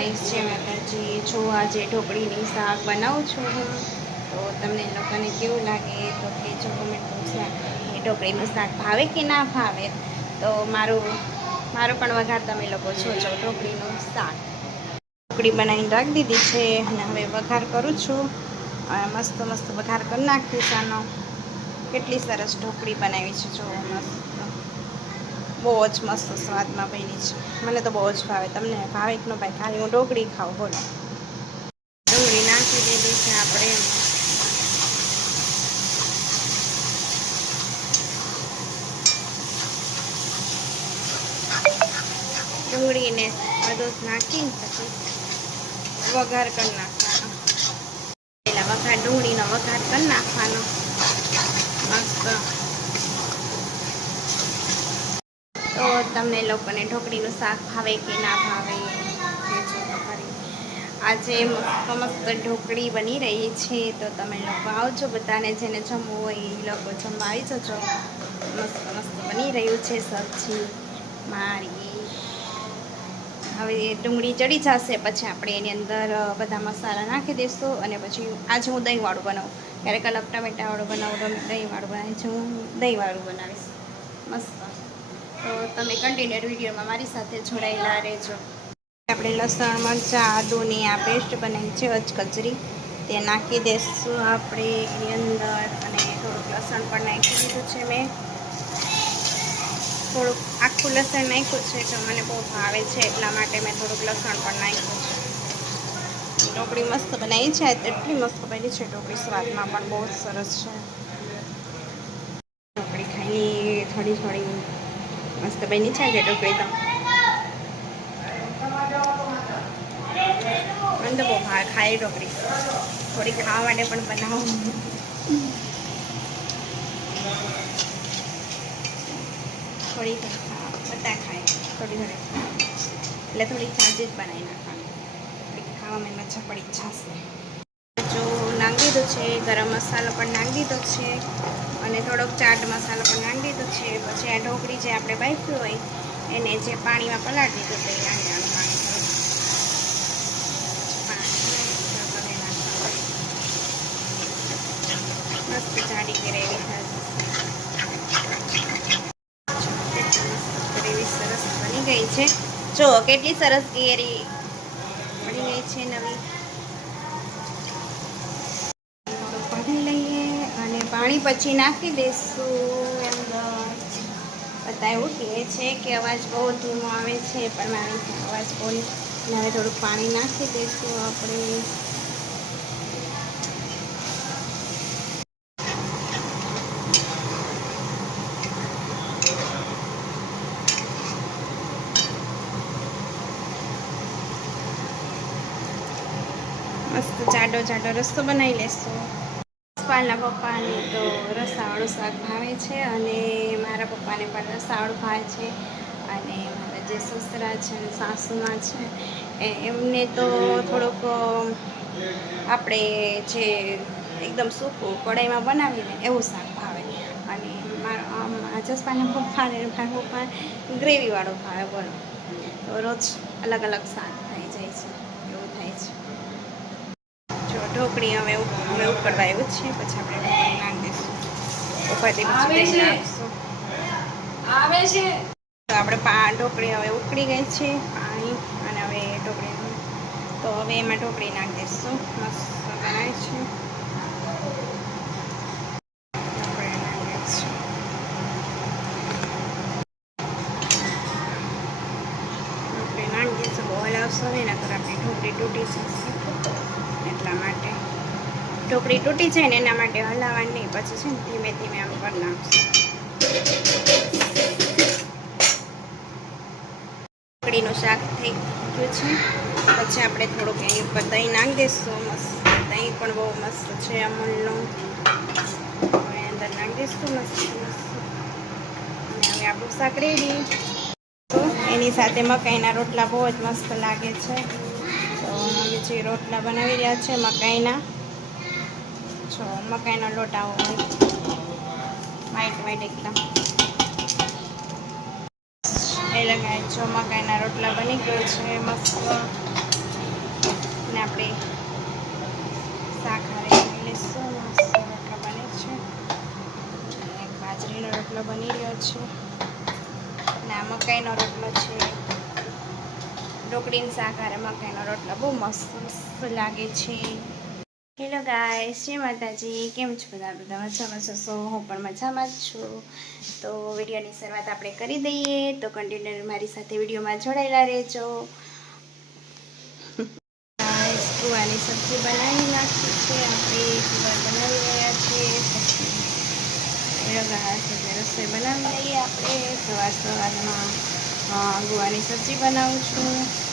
Guys, જય માતાજી। જો આજે ઢોકળીની શાક બનાવું છું હું, તો તમને લોકોને કેવું લાગે તો કહેજો કમેન્ટ બોક્સમાં એ ઢોકળીનું શાક ભાવે કે ના ભાવે। તો મારો પણ વઘાર તમે લોકો જોજો ઢોકળીનું શાક। ઢોકળી બનાવીને રાખી દીધી છે અને હવે વઘાર કરું છું। મસ્ત મસ્ત વઘાર કરી નાખીશ આનો। કેટલી સરસ ઢોકળી બનાવી છે, જો મસ્ત, બહુ જ મસ્ત સ્વાદમાં બની છે। મને તો બહુ જ ભાવે। તમને ભાવે કે ન ભાવે, ખાલી હું ઢોકળી ખાઉં બોલો। ડુંગળી નાખી દીધી છે આપણે। ડુંગળીને બધું નાખીને પછી વઘાર કરી નાખવાનો। પહેલાં ડુંગળીનો વઘાર કરી નાખવાનો મસ્ત। તો તમને લોકોને ઢોકળીનું શાક ભાવે કે ના ભાવે કહેજો તો ખરી। આજે મસ્ત મસ્ત ઢોકળી બની રહી છે, તો તમે લોકો આવજો, બધાને જેને જમવું હોય એ લોકો જમવા આવી જજો। મસ્ત મસ્ત બની રહ્યું છે સબ્જી મારી। હવે ડુંગળી ચડી જશે પછી આપણે એની અંદર બધા મસાલા નાખી દઈશું અને પછી આજે હું દહીંવાળું બનાવું। ક્યારેક અલગ ટમેટાવાળું બનાવું, દહીંવાળું બનાવીશ, હું દહીંવાળું બનાવીશ મસ્ત। તો તમે કન્ટિન્યુ વિડીયોમાં મારી સાથે જોડાયેલા રહેજો। આપણે લસણ મરચાં આદુની આ પેસ્ટ બનાવી છે અચકચરી, તે નાખી દઈશું આપણે એની અંદર। અને થોડુંક લસણ પણ નાખી દીધું છે મેં, થોડુંક આખું લસણ નાખ્યું છે કે મને બહુ ભાવે છે એટલા માટે મેં થોડુંક લસણ પણ નાખ્યું છે। ઢોકળી મસ્ત બનાવી છે, એટલી મસ્ત બની છે ઢોકળી, સ્વાદમાં પણ બહુ જ સરસ છે। ઢોકળી ખાઈને થોડી થોડી મસ્ત બની છે આજે ઢોકળી તો। મને તો બહુ ભાવે ખાઈ ઢોકળી, થોડી ખાવા માટે પણ બનાવું। થોડી બધા ખાય, થોડી થોડી એટલે થોડી જાજી જ બનાવી નાખવાની, થોડી ખાવામાં મજા પડી જશે। જો નાખી દીધું છે, ગરમ મસાલો પણ નાખી દીધો છે અને થોડોક ચાટ મસાલો પણ નાખી દીધો છે। પછી આ ઢોકળી જે આપણે બાફ્યું હોય એને જે પાણીમાં પલાળી દીધું તે નાખી દેવાનું પાણી। મસ્ત જાડી ગ્રેવી ગ્રેવી સરસ બની ગઈ છે। જો કેટલી સરસ ગ્રેવી બની ગઈ છે નવી। પાણી લઈએ અને પાણી પછી નાખી દઈશું અંદર। બધા એવું કહે છે કે અવાજ બહુ ધીમો આવે છે, પણ મારે અવાજ બહુ, હવે થોડુંક પાણી નાખી દઈશું આપણે। મસ્ત જાડો જાડો રસ્તો બનાવી લેશું। પપ્પાના પપ્પાને તો રસાવાળું શાક ભાવે છે અને મારા પપ્પાને પણ રસાવાળું ભાવે છે। અને મારા જે સસરા છે ને સાસુમાં છે એમને તો થોડુંક આપણે જે એકદમ સૂકું કઢાઈમાં બનાવીને એવું શાક ભાવે। અને મારા જસપાના પપ્પાને મારા પપ્પા ગ્રેવીવાળું ભાવે બોલો। તો રોજ અલગ અલગ શાક થઈ જાય છે, એવું થાય છે। જો ઢોકળી હવે ઉકળવા આવ્યું છે, પછી આપણે ઢોકળી નાખી દઈશું ઉપરથી, પછી નાખીશું આવે છે। તો આપણે ઢોકળી હવે ઉકળી ગઈ છે પાણી, અને હવે ઢોકળી, તો હવે એમાં ઢોકળી નાખી દઈશું। મસ્ત બનાવે છે ઢોકળી નાખી દઈશું। ઢોકળી નાખી દઈશું, બહુ હલાવશો નહીં નકર આપણી ઢોકળી તૂટી જશે, એટલા માટે ઢોકળી તૂટી જાય ને એના માટે હલાવવાની નહીં, પછી છે ને ધીમે ધીમે આમ કરી નાખશું। ઢોકળીનું શાક થઈ ગયું છે, પછી આપણે થોડુંક એની ઉપર દહીં નાખી દઈશું મસ્ત। દહીં પણ બહુ મસ્ત છે અમૂલનું, હવે અંદર નાખી દઈશું મસ્ત મસ્ત। અને હવે આપણું શાક રેડી। તો એની સાથે મકાઈના રોટલા બહુ જ મસ્ત લાગે છે। તો અમે જે રોટલા બનાવી રહ્યા છે મકાઈના, જો મકાઈનો લોટ આવો હોય વ્હાઈટ વ્હાઈટ એકદમ, એ લગાય જો મકાઈના રોટલા બની ગયો છે મસ્ત। ને આપણે શાક હારે ખાઈ લઈશું. મસ્ત રોટલો બને છે, એક બાજરીનો રોટલો બની રહ્યો છે અને આ મકાઈનો રોટલો છે. ઢોકળીનું શાક હારે મકાઈનો રોટલો બહુ મસ્ત લાગે છે. હેલો ગાઈસ, જય માતાજી. કેમ છો બધા મજામાં છો? હું પણ મજામાં જ છું. તો વિડીયોની શરૂઆત આપણે કરી દઈએ, તો કન્ટિન્યુ મારી સાથે વિડીયોમાં જોડાયેલા રહેજો. ગુવાની સબ્જી બનાવી નાખી છે આપણે, ગુવાર બનાવી રહ્યા છીએ. પછી રસોઈ બનાવી લઈએ આપણે. સવારમાં ગુવાની સબ્જી બનાવું છું.